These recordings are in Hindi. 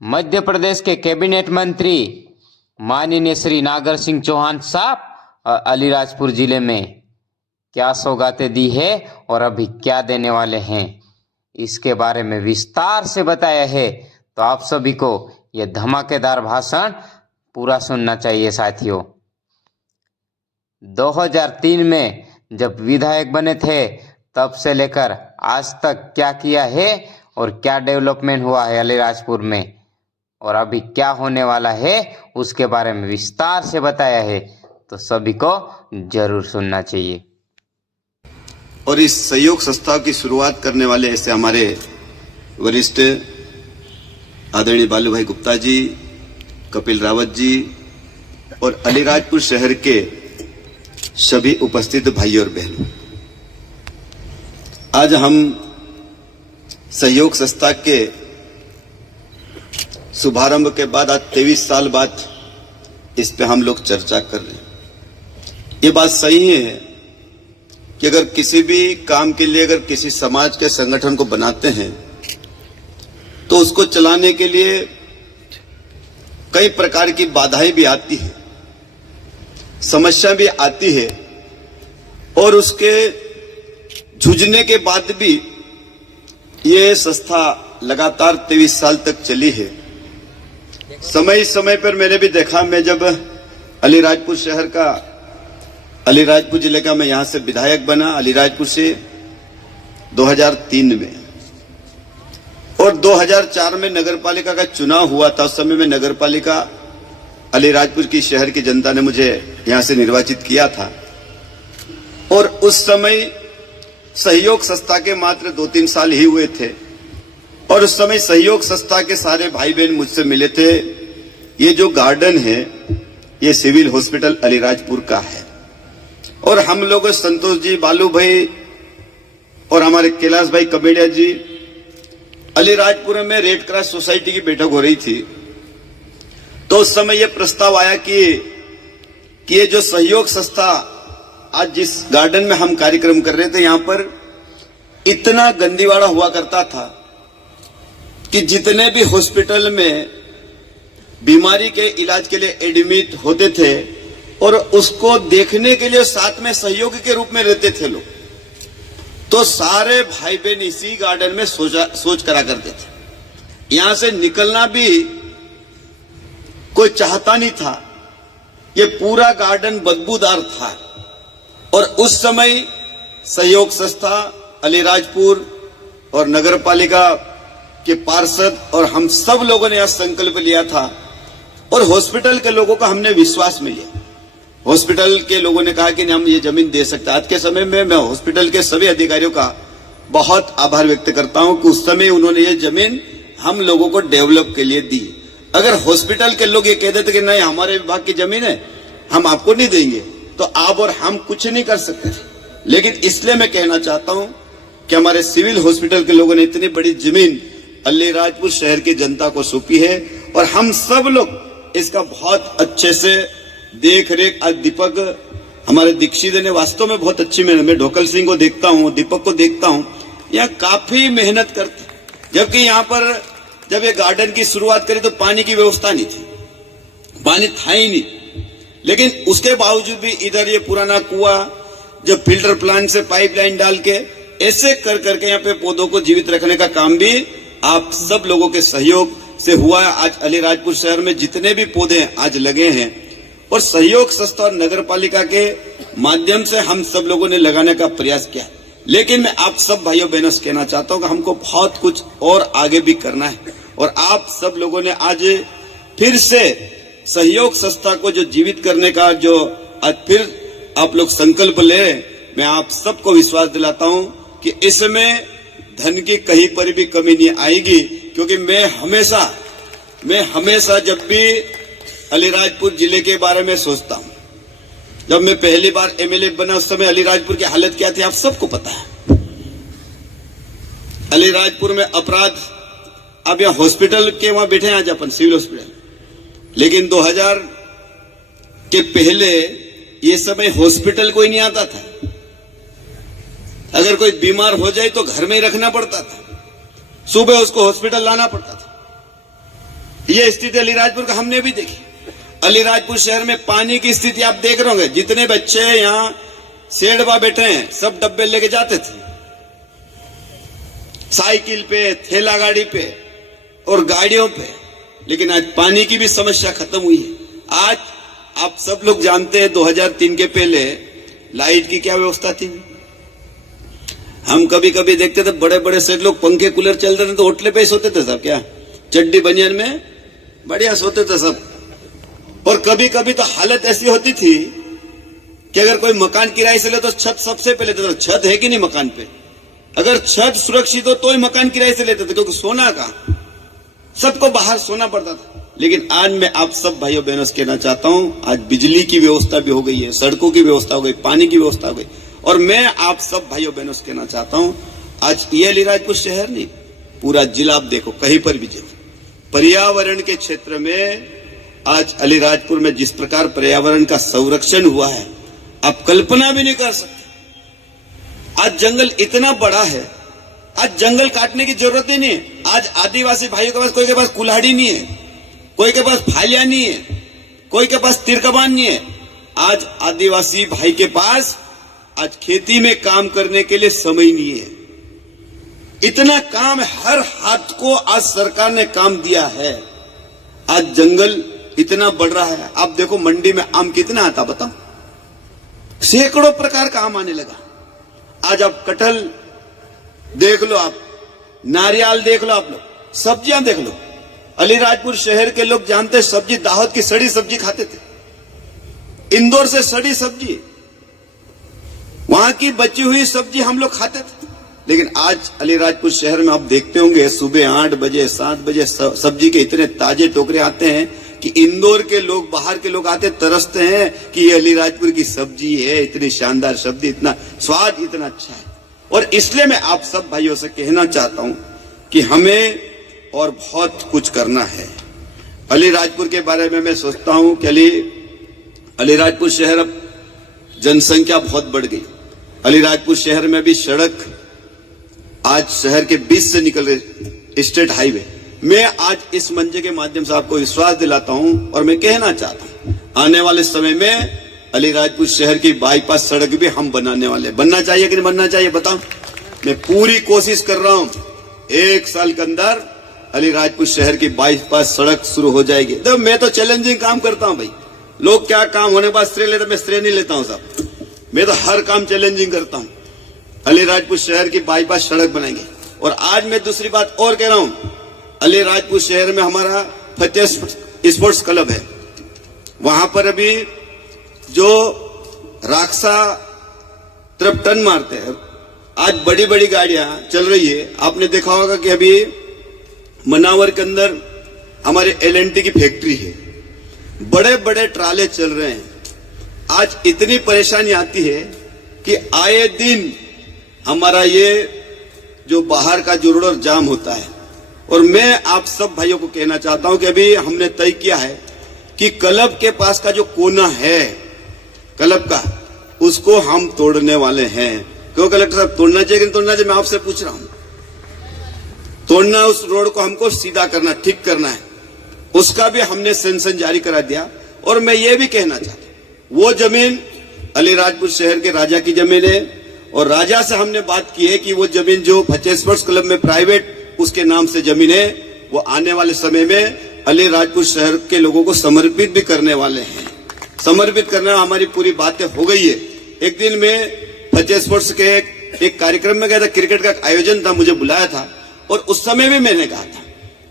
मध्य प्रदेश के कैबिनेट मंत्री माननीय श्री नागर सिंह चौहान साहब अलीराजपुर जिले में क्या सौगातें दी है और अभी क्या देने वाले हैं, इसके बारे में विस्तार से बताया है। तो आप सभी को यह धमाकेदार भाषण पूरा सुनना चाहिए साथियों। 2003 में जब विधायक बने थे तब से लेकर आज तक क्या किया है और क्या डेवलपमेंट हुआ है अलीराजपुर में और अभी क्या होने वाला है उसके बारे में विस्तार से बताया है। तो सभी को जरूर सुनना चाहिए। और इस सहयोग संस्था की शुरुआत करने वाले ऐसे हमारे वरिष्ठ आदरणीय बालू भाई गुप्ता जी, कपिल रावत जी और अलीराजपुर शहर के सभी उपस्थित भाई और बहनों, आज हम सहयोग संस्था के शुभारंभ के बाद आज 23 साल बाद इस पे हम लोग चर्चा कर रहे हैं। ये बात सही है कि अगर किसी भी काम के लिए अगर किसी समाज के संगठन को बनाते हैं तो उसको चलाने के लिए कई प्रकार की बाधाएं भी आती है, समस्या भी आती है और उसके जूझने के बाद भी ये संस्था लगातार 23 साल तक चली है। समय समय पर मैंने भी देखा, मैं जब अलीराजपुर शहर का, अलीराजपुर जिले का मैं यहां से विधायक बना अलीराजपुर से 2003 में, और 2004 में नगरपालिका का चुनाव हुआ था। उस समय में नगरपालिका अलीराजपुर की शहर की जनता ने मुझे यहां से निर्वाचित किया था और उस समय सहयोग संस्था के मात्र 2-3 साल ही हुए थे और उस समय सहयोग संस्था के सारे भाई बहन मुझसे मिले थे। ये जो गार्डन है ये सिविल हॉस्पिटल अलीराजपुर का है और हम लोग संतोष जी, बालू भाई और हमारे कैलाश भाई कमेडिया जी, अलीराजपुर में रेड क्रॉस सोसाइटी की बैठक हो रही थी। तो उस समय यह प्रस्ताव आया कि ये जो सहयोग संस्था आज जिस गार्डन में हम कार्यक्रम कर रहे थे, यहां पर इतना गंदीवाड़ा हुआ करता था कि जितने भी हॉस्पिटल में बीमारी के इलाज के लिए एडमिट होते थे और उसको देखने के लिए साथ में सहयोगी के रूप में रहते थे लोग, तो सारे भाई बहन इसी गार्डन में सोच करा करते थे। यहां से निकलना भी कोई चाहता नहीं था। ये पूरा गार्डन बदबूदार था और उस समय सहयोग संस्था अलीराजपुर और नगरपालिका के पार्षद और हम सब लोगों ने यह संकल्प लिया था और हॉस्पिटल के लोगों का हमने विश्वास में लिया। हॉस्पिटल के लोगों ने कहा कि हम ये जमीन दे सकते हैं। आज के समय में मैं हॉस्पिटल के सभी अधिकारियों का बहुत आभार व्यक्त करता हूं कि उस समय उन्होंने ये जमीन हम लोगों को डेवलप के लिए दी। अगर हॉस्पिटल के लोग ये कह देते कि नहीं हमारे विभाग की जमीन है, हम आपको नहीं देंगे, तो आप और हम कुछ नहीं कर सकते थे। लेकिन इसलिए मैं कहना चाहता हूं कि हमारे सिविल हॉस्पिटल के लोगों ने इतनी बड़ी जमीन अलीराजपुर शहर की जनता को सौंपी है और हम सब लोग इसका बहुत अच्छे से देख रेख। आज दीपक हमारे दीक्षित ने वास्तव में बहुत अच्छी मेहनत, मैं ढोकल सिंह को देखता हूं, दीपक को देखता हूं, यहाँ काफी मेहनत करते। जबकि यहाँ पर जब ये गार्डन की शुरुआत करी तो पानी की व्यवस्था नहीं थी, पानी था ही नहीं। लेकिन उसके बावजूद भी इधर ये पुराना कुआं, जब फिल्टर प्लांट से पाइपलाइन डाल के ऐसे कर करके यहाँ पे पौधों को जीवित रखने का काम भी आप सब लोगों के सहयोग से हुआ है। आज अलीराजपुर शहर में जितने भी पौधे आज लगे हैं और सहयोग संस्था और नगरपालिका के माध्यम से हम सब लोगों ने लगाने का प्रयास किया। लेकिन मैं आप सब भाइयों बहनों से कहना चाहता हूं कि हमको बहुत कुछ और आगे भी करना है और आप सब लोगों ने आज फिर से सहयोग संस्था को जो जीवित करने का जो आज फिर आप लोग संकल्प ले, मैं आप सबको विश्वास दिलाता हूं कि इसमें धन की कहीं पर भी कमी नहीं आएगी। क्योंकि मैं हमेशा जब भी अलीराजपुर जिले के बारे में सोचता हूं, जब मैं पहली बार एमएलए बना उस समय अलीराजपुर की हालत क्या थी आप सबको पता है। अलीराजपुर में अपराध, अब यहां हॉस्पिटल के वहां बैठे हैं आज अपन सिविल हॉस्पिटल, लेकिन 2000 के पहले ये समय हॉस्पिटल कोई नहीं आता था। अगर कोई बीमार हो जाए तो घर में ही रखना पड़ता था, सुबह उसको हॉस्पिटल लाना पड़ता था। ये स्थिति अलीराजपुर का हमने भी देखी। अलीराजपुर शहर में पानी की स्थिति आप देख रहे होंगे। जितने बच्चे यहाँ सेडवा बैठे हैं सब डब्बे लेके जाते थे, साइकिल पे, थैला गाड़ी पे और गाड़ियों पे, लेकिन आज पानी की भी समस्या खत्म हुई है। आज आप सब लोग जानते हैं 2003 के पहले लाइट की क्या व्यवस्था थी। हम कभी कभी देखते थे बड़े बड़े सेठ लोग पंखे कूलर चलते थे तो होटले पे ही सोते थे सब, क्या चड्डी बनियान में बढ़िया सोते थे सब। और कभी कभी तो हालत ऐसी होती थी कि अगर कोई मकान किराए से ले तो छत सबसे पहले देते थे। छत है कि नहीं मकान पे? अगर छत सुरक्षित हो तो ही मकान किराए से लेते थे, क्योंकि सोना का सबको बाहर सोना पड़ता था। लेकिन आज मैं आप सब भाइयों बहनों से कहना चाहता हूं, आज बिजली की व्यवस्था भी हो गई है, सड़कों की व्यवस्था हो गई, पानी की व्यवस्था हो गई। और मैं आप सब भाइयों बहनों से कहना चाहता हूं, आज ये अलीराजपुर शहर नहीं, पूरा जिला आप देखो, कहीं पर भी जाओ, पर्यावरण के क्षेत्र में आज अलीराजपुर में जिस प्रकार पर्यावरण का संरक्षण हुआ है आप कल्पना भी नहीं कर सकते। आज जंगल इतना बड़ा है, आज जंगल काटने की जरूरत ही नहीं है। आज आदिवासी भाइयों के पास, कोई के पास कुल्हाड़ी नहीं है, कोई के पास फालिया नहीं है, कोई के पास तिरकमान नहीं है। आज आदिवासी भाई के पास आज खेती में काम करने के लिए समय नहीं है। इतना काम हर हाथ को आज सरकार ने काम दिया है। आज जंगल इतना बढ़ रहा है। आप देखो मंडी में आम कितना आता बताओ, सैकड़ों प्रकार का आम आने लगा। आज आप कटहल देख लो, आप नारियल देख लो, आप लोग सब्जियां देख लो। अलीराजपुर शहर के लोग जानते सब्जी, दाहोद की सड़ी सब्जी खाते थे, इंदौर से सड़ी सब्जी, वहां की बची हुई सब्जी हम लोग खाते थे। लेकिन आज अलीराजपुर शहर में आप देखते होंगे सुबह 8 बजे 7 बजे सब्जी के इतने ताजे टोकरे आते हैं कि इंदौर के लोग, बाहर के लोग आते तरसते हैं कि ये अलीराजपुर की सब्जी है, इतनी शानदार सब्जी, इतना स्वाद, इतना अच्छा है। और इसलिए मैं आप सब भाइयों से कहना चाहता हूं कि हमें और बहुत कुछ करना है। अलीराजपुर के बारे में मैं सोचता हूं कि अलीराजपुर शहर अब जनसंख्या बहुत बढ़ गई। अलीराजपुर शहर में भी सड़क आज शहर के बीच से निकल रही, स्टेट हाईवे। मैं आज इस मंच के माध्यम से आपको विश्वास दिलाता हूं और मैं कहना चाहता हूं, आने वाले समय में अलीराजपुर शहर की बाईपास सड़क भी हम बनाने वाले। बनना चाहिए कि नहीं बनना चाहिए बताओ? मैं पूरी कोशिश कर रहा हूं, 1 साल के अंदर अलीराजपुर शहर की बाईपास सड़क शुरू हो जाएगी। तो मैं तो चैलेंजिंग काम करता हूं भाई। लोग क्या काम होने के बाद श्रेय लेते, मैं श्रेय नहीं लेता हूं साहब। मैं तो हर काम चैलेंजिंग करता हूं। अलीराजपुर शहर की बाईपास सड़क बनाएंगे। और आज मैं दूसरी बात और कह रहा हूं, अलीराजपुर शहर में हमारा फतेह स्पोर्ट्स क्लब है। वहां पर अभी जो राक्षा तरफ टन मारते हैं, आज बड़ी बड़ी गाड़ियां चल रही है। आपने देखा होगा कि अभी मनावर के अंदर हमारे LNT की फैक्ट्री है, बड़े बड़े ट्राले चल रहे हैं। आज इतनी परेशानी आती है कि आए दिन हमारा ये जो बाहर का जो रोड जाम होता है। और मैं आप सब भाइयों को कहना चाहता हूं कि अभी हमने तय किया है कि क्लब के पास का जो कोना है क्लब का, उसको हम तोड़ने वाले हैं। क्यों कलेक्टर साहब, तोड़ना चाहिए कि नहीं तोड़ना चाहिए? मैं आपसे पूछ रहा हूं। तोड़ना, उस रोड को हमको सीधा करना, ठीक करना है। उसका भी हमने सेंसन जारी करा दिया। और मैं ये भी कहना चाहता हूं, वो जमीन अलीराजपुर शहर के राजा की जमीन है और राजा से हमने बात की है कि वो जमीन जो फतेह स्पोर्ट्स क्लब में प्राइवेट उसके नाम से जमीन है, वो आने वाले समय में अलीराजपुर शहर के लोगों को समर्पित भी करने वाले हैं। समर्पित करने में हमारी पूरी बातें हो गई है। एक दिन में फतेह स्पोर्ट्स के एक कार्यक्रम में गया था, क्रिकेट का आयोजन था, मुझे बुलाया था। और उस समय भी मैंने कहा था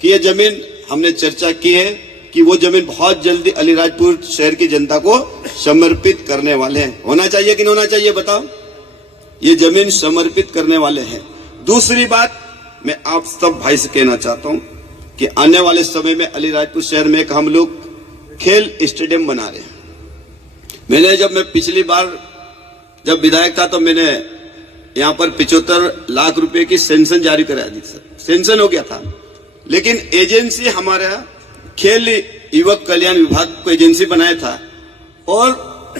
कि ये जमीन, हमने चर्चा की है कि वो जमीन बहुत जल्दी अलीराजपुर शहर की जनता को समर्पित करने वाले हैं। होना चाहिए कि नहीं होना चाहिए बताओ? ये जमीन समर्पित करने वाले हैं। दूसरी बात मैं आप सब भाई से कहना चाहता हूं कि आने वाले समय में अलीराजपुर शहर में एक हम लोग खेल स्टेडियम बना रहे हैं। मैं पिछली बार जब विधायक था तो मैंने यहां पर 75 लाख रुपए की सेंसन जारी करा दी। सेंसन हो गया था, लेकिन एजेंसी हमारा खेल युवक कल्याण विभाग को एजेंसी बनाया था और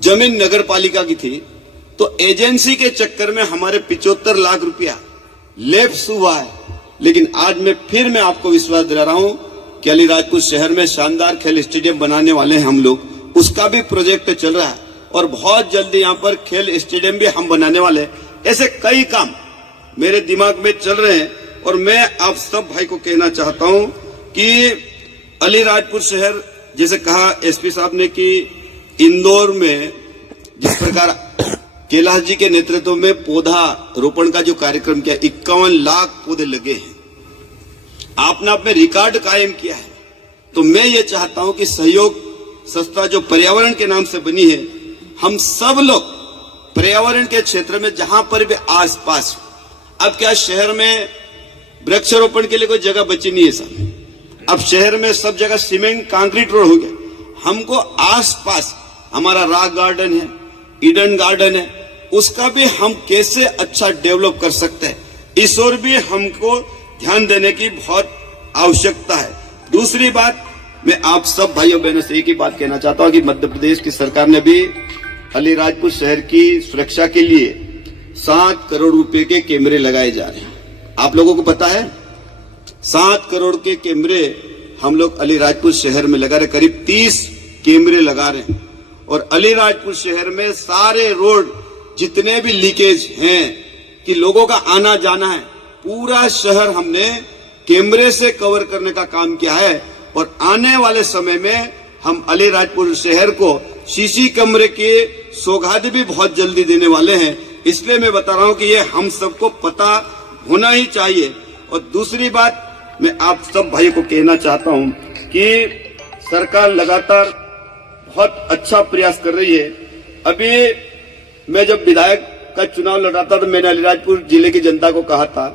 जमीन नगर पालिका की थी। तो एजेंसी के चक्कर में हमारे 75 लाख रुपया लैप्स हुआ है। लेकिन आज मैं आपको विश्वास दिला रहा हूं कि अलीराजपुर शहर में शानदार खेल स्टेडियम बनाने वाले हैं हम लोग, उसका भी प्रोजेक्ट चल रहा है और बहुत जल्दी यहाँ पर खेल स्टेडियम भी हम बनाने वाले हैं। ऐसे कई काम मेरे दिमाग में चल रहे हैं और मैं आप सब भाई को कहना चाहता हूं कि अलीराजपुर शहर, जैसे कहा एसपी साहब ने कि इंदौर में जिस प्रकार कैलाश जी के नेतृत्व में पौधा रोपण का जो कार्यक्रम किया, 51 लाख पौधे लगे हैं, आपने अपने रिकॉर्ड कायम किया है। तो मैं ये चाहता हूं कि सहयोग संस्था जो पर्यावरण के नाम से बनी है, हम सब लोग पर्यावरण के क्षेत्र में जहां पर भी आसपास, अब क्या शहर में वृक्षारोपण के लिए कोई जगह बची नहीं है साहब, अब शहर में सब जगह सीमेंट कंक्रीट रोड हो गया। हमको आसपास हमारा रॉक गार्डन है, ईडन गार्डन है, उसका भी हम कैसे अच्छा डेवलप कर सकते हैं, इस ओर भी हमको ध्यान देने की बहुत आवश्यकता है। दूसरी बात, मैं आप सब भाइयों बहनों से एक ही बात कहना चाहता हूं कि मध्य प्रदेश की सरकार ने भी अलीराजपुर शहर की सुरक्षा के लिए 7 करोड़ रुपए के कैमरे लगाए जा रहे हैं। आप लोगों को पता है 7 करोड़ के कैमरे हम लोग अलीराजपुर शहर में लगा रहे, करीब 30 कैमरे लगा रहे हैं। और अलीराजपुर शहर में सारे रोड जितने भी लीकेज हैं कि लोगों का आना जाना है, पूरा शहर हमने कैमरे से कवर करने का काम किया है। और आने वाले समय में हम अलीराजपुर शहर को सीसी कैमरे की सौगात भी बहुत जल्दी देने वाले हैं। इसलिए मैं बता रहा हूं कि ये हम सबको पता होना ही चाहिए। और दूसरी बात, मैं आप सब भाई को कहना चाहता हूं कि सरकार लगातार बहुत अच्छा प्रयास कर रही है। अभी मैं जब विधायक का चुनाव लड़ा था तो मैंने अलीराजपुर जिले की जनता को कहा था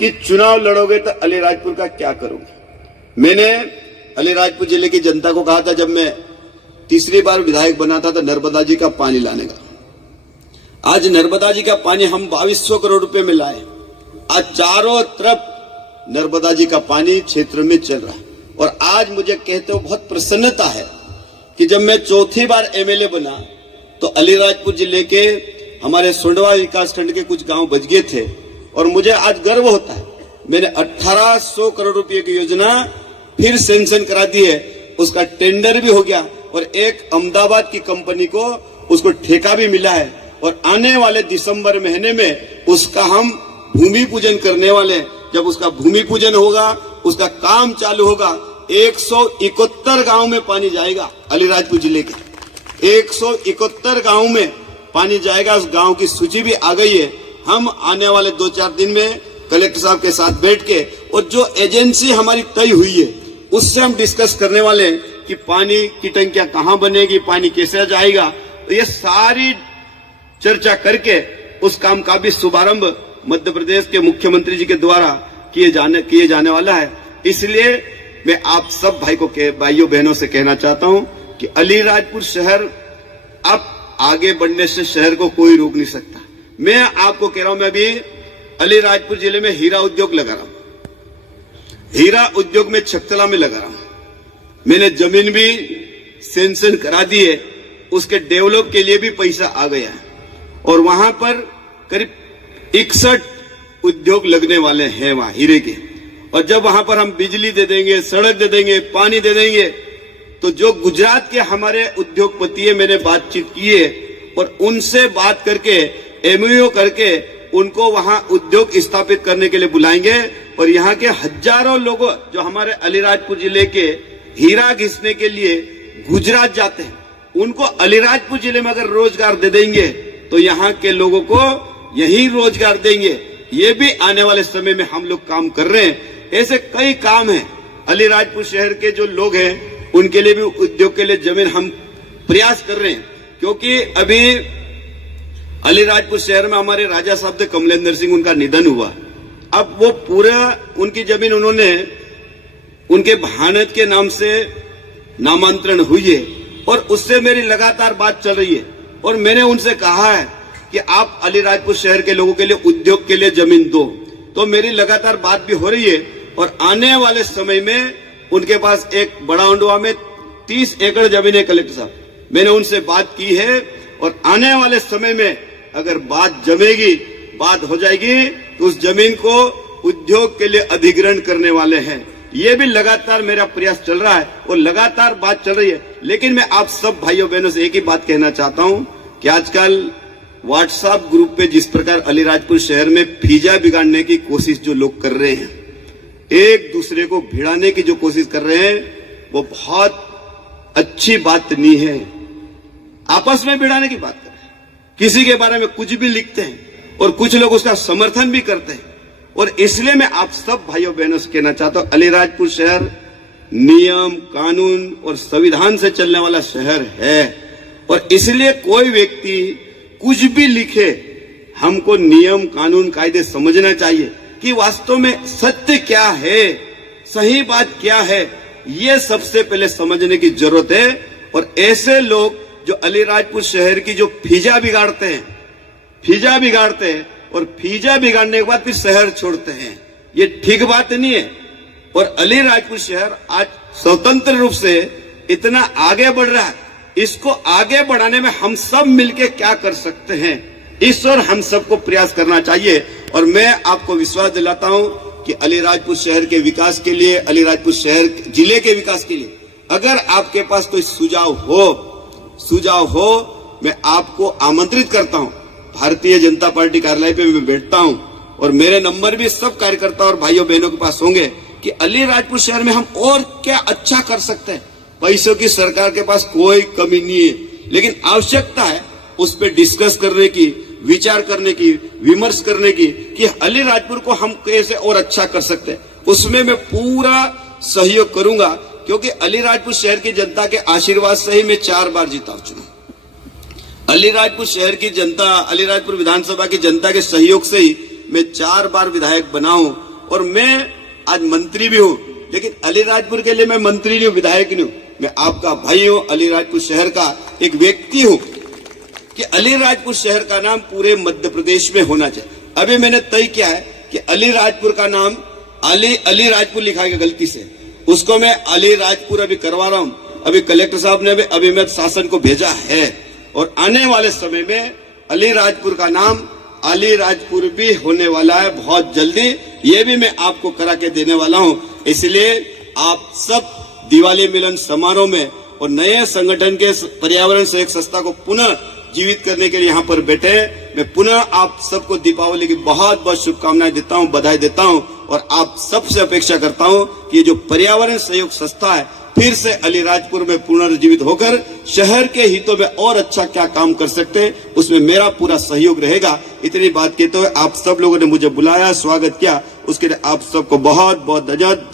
कि चुनाव लड़ोगे तो अलीराजपुर का क्या करोगे। मैंने अलीराजपुर जिले की जनता को कहा था जब मैं तीसरी बार विधायक बना था तो नर्मदा जी का पानी लाने का। आज नर्मदा जी का पानी हम 2200 करोड़ रुपए में लाए। आज चारों तरफ नर्मदा जी का पानी क्षेत्र में चल रहा है। और आज मुझे कहते हुए बहुत प्रसन्नता है कि जब मैं चौथी बार एमएलए बना तो अलीराजपुर जिले के हमारे सोंडवा विकास खंड के कुछ गांव बच गए थे और मुझे आज गर्व होता है, मैंने 1800 करोड़ रुपए की योजना फिर सैंक्शन करा दी है, उसका टेंडर भी हो गया और एक अहमदाबाद की कंपनी को उसको ठेका भी मिला है। और आने वाले दिसंबर महीने में उसका हम भूमि पूजन करने वाले हैं। जब उसका भूमि पूजन होगा, उसका काम चालू होगा, 171 गांव में पानी जाएगा। अलीराजपुर जिले के 171 गांव में पानी जाएगा। उस गांव की सूची भी आ गई है। हम आने वाले 2-4 दिन में कलेक्टर साहब के साथ बैठ के और जो एजेंसी हमारी तय हुई है उससे हम डिस्कस करने वाले हैं कि पानी की टंकियां कहां बनेगी, पानी कैसे जाएगा। तो ये सारी चर्चा करके उस काम का भी शुभारंभ मध्य प्रदेश के मुख्यमंत्री जी के द्वारा किए जाने वाला है। इसलिए मैं आप सब भाइयों बहनों से कहना चाहता हूं कि अलीराजपुर शहर अब आगे बढ़ने से शहर को कोई रोक नहीं सकता। मैं आपको कह रहा हूं, मैं अभी अलीराजपुर जिले में हीरा उद्योग लगा रहा हूं, हीरा उद्योग में छकतला में लगा रहा हूं। मैंने जमीन भी सैंक्शन करा दी है, उसके डेवलप के लिए भी पैसा आ गया है और वहां पर करीब 61 उद्योग लगने वाले हैं वहां हीरे के। और जब वहां पर हम बिजली दे देंगे, सड़क दे देंगे, पानी दे देंगे, तो जो गुजरात के हमारे उद्योगपति है, मैंने बातचीत की है और उनसे बात करके एमओयू करके उनको वहां उद्योग स्थापित करने के लिए बुलाएंगे। और यहाँ के हजारों लोग जो हमारे अलीराजपुर जिले के हीरा घिसने के लिए गुजरात जाते हैं, उनको अलीराजपुर जिले में अगर रोजगार दे देंगे तो यहाँ के लोगों को यही रोजगार देंगे। ये भी आने वाले समय में हम लोग काम कर रहे हैं। ऐसे कई काम हैं। अलीराजपुर शहर के जो लोग हैं उनके लिए भी उद्योग के लिए जमीन हम प्रयास कर रहे हैं, क्योंकि अभी अलीराजपुर शहर में हमारे राजा साहब थे कमलेंद्र सिंह, उनका निधन हुआ। अब वो पूरा उनकी जमीन उन्होंने उनके भानत के नाम से नामांतरण हुई है और उससे मेरी लगातार बात चल रही है। और मैंने उनसे कहा है कि आप अलीराजपुर शहर के लोगों के लिए उद्योग के लिए जमीन दो। तो मेरी लगातार बात भी हो रही है और आने वाले समय में उनके पास एक बड़ा अंडवा में 30 एकड़ जमीन है कलेक्टर साहब, मैंने उनसे बात की है और आने वाले समय में अगर बात जमेगी, बात हो जाएगी तो उस जमीन को उद्योग के लिए अधिग्रहण करने वाले हैं। ये भी लगातार मेरा प्रयास चल रहा है और लगातार बात चल रही है। लेकिन मैं आप सब भाइयों बहनों से एक ही बात कहना चाहता हूं कि आजकल व्हाट्सएप ग्रुप पे जिस प्रकार अलीराजपुर शहर में फीजा बिगाड़ने की कोशिश जो लोग कर रहे हैं, एक दूसरे को भिड़ाने की जो कोशिश कर रहे हैं, वो बहुत अच्छी बात नहीं है। आपस में भिड़ाने की बात कर रहे हैं, किसी के बारे में कुछ भी लिखते हैं और कुछ लोग उसका समर्थन भी करते हैं। और इसलिए मैं आप सब भाइयों बहनों से कहना चाहता हूं, अलीराजपुर शहर नियम कानून और संविधान से चलने वाला शहर है और इसलिए कोई व्यक्ति कुछ भी लिखे, हमको नियम कानून कायदे समझना चाहिए कि वास्तव में सत्य क्या है, सही बात क्या है, ये सबसे पहले समझने की जरूरत है। और ऐसे लोग जो अलीराजपुर शहर की जो फीजा बिगाड़ते हैं और फीजा बिगाड़ने के बाद फिर शहर छोड़ते हैं, ये ठीक बात नहीं है। और अलीराजपुर शहर आज स्वतंत्र रूप से इतना आगे बढ़ रहा है, इसको आगे बढ़ाने में हम सब मिलकर क्या कर सकते हैं, इस ओर हम सबको प्रयास करना चाहिए। और मैं आपको विश्वास दिलाता हूं कि अलीराजपुर शहर के विकास के लिए, अलीराजपुर शहर जिले के विकास के लिए अगर आपके पास कोई सुझाव हो, मैं आपको आमंत्रित करता हूं। भारतीय जनता पार्टी कार्यालय पे मैं बैठता हूं और मेरे नंबर भी सब कार्यकर्ता और भाइयों बहनों के पास होंगे कि अलीराजपुर शहर में हम और क्या अच्छा कर सकते हैं। पैसों की सरकार के पास कोई कमी नहीं है, लेकिन आवश्यकता है उस पर डिस्कस करने की, विचार करने की, विमर्श करने की कि अलीराजपुर को हम कैसे और अच्छा कर सकते हैं। उसमें मैं पूरा सहयोग करूंगा, क्योंकि अलीराजपुर शहर की जनता के आशीर्वाद से ही मैं 4 बार जीता हूं चुनाव। अलीराजपुर शहर की जनता, अलीराजपुर विधानसभा की जनता के सहयोग से ही मैं 4 बार विधायक बना हूं। और मैं आज मंत्री भी हूं, लेकिन अलीराजपुर के लिए मैं मंत्री नहीं हूं, विधायक नहीं हूं, मैं आपका भाई हूं, अलीराजपुर शहर का एक व्यक्ति हूं कि अलीराजपुर शहर का नाम पूरे मध्य प्रदेश में होना चाहिए। अभी मैंने तय किया है कि अलीराजपुर का नाम अलीराजपुर लिखा गया गलती से, उसको मैं अलीराजपुर अभी करवा रहा हूं। अभी कलेक्टर साहब ने भी अभी मैं शासन को भेजा है और आने वाले समय में अलीराजपुर का नाम अलीराजपुर भी होने वाला है बहुत जल्दी, ये भी मैं आपको करा के देने वाला हूं। इसलिए आप सब दिवाली मिलन समारोह में और नए संगठन के पर्यावरण सहयोग संस्था को पुनः जीवित करने के लिए यहाँ पर बैठे। मैं पुनः आप सबको दीपावली की बहुत बहुत शुभकामनाएं देता हूँ, बधाई देता हूँ और आप सबसे अपेक्षा करता हूँ कि ये जो पर्यावरण सहयोग संस्था है फिर से अलीराजपुर में पुनर्जीवित होकर शहर के हितों में और अच्छा क्या काम कर सकते हैं, उसमें मेरा पूरा सहयोग रहेगा। इतनी बात कहते हुए आप सब लोगों ने मुझे बुलाया, स्वागत किया, उसके लिए आप सबको बहुत बहुत धन्यवाद।